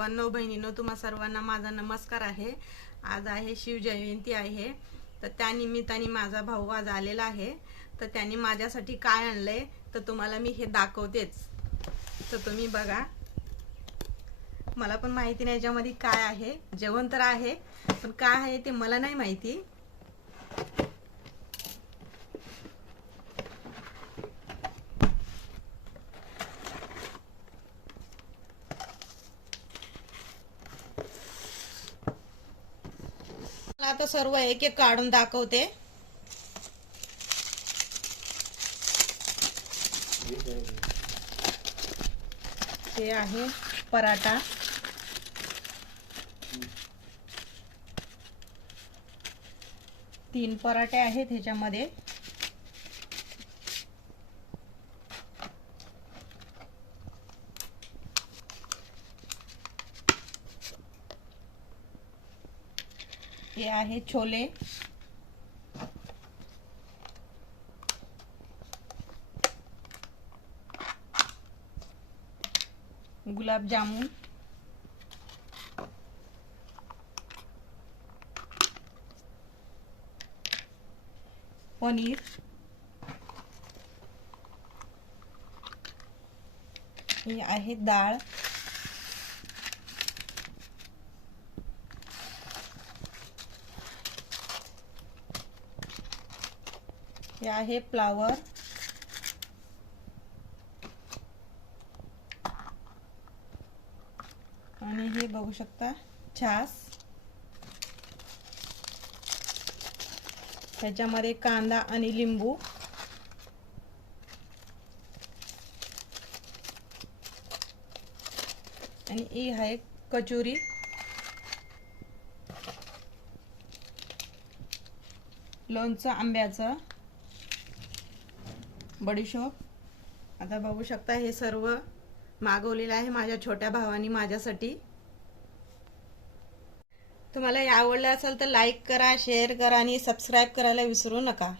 भावांनो बहिणींनो, तुम्हा सर्वांना माझा नमस्कार आहे। आज आहे शिवजयंती आहे, तर त्या निमित्ताने माझा भाऊ आज आलेला आहे। तर त्यांनी माझ्यासाठी काय आणलंय तर तुम्हाला मी हे दाखवतेच, तर तुम्ही बघा। मला पण माहिती नाही याच्यामध्ये काय आहे, जेवण तर आहे पण काय आहे ते मला नाही माहिती। आता सर्व एक एक काढून दाखवते। हे आहे पराठा, तीन पराठे आहेत ह्याच्यामध्ये। हे आहे छोले, गुलाबजामुन, पनीर, हे आहे डाळ, हे आहे फ्लावर, आणि हे बघू शकता छास। ह्याच्यामध्ये कांदा आणि लिंबू, आणि ही आहे कचोरी, लोणचं आंब्याचं, बडीशोप। आता बघू शकता हे सर्व मागवलेलं आहे माझ्या छोट्या भावानी माझ्यासाठी। तुम्हाला हे आवडलं असेल तर लाईक करा, शेअर करा आणि सबस्क्राईब करायला विसरू नका।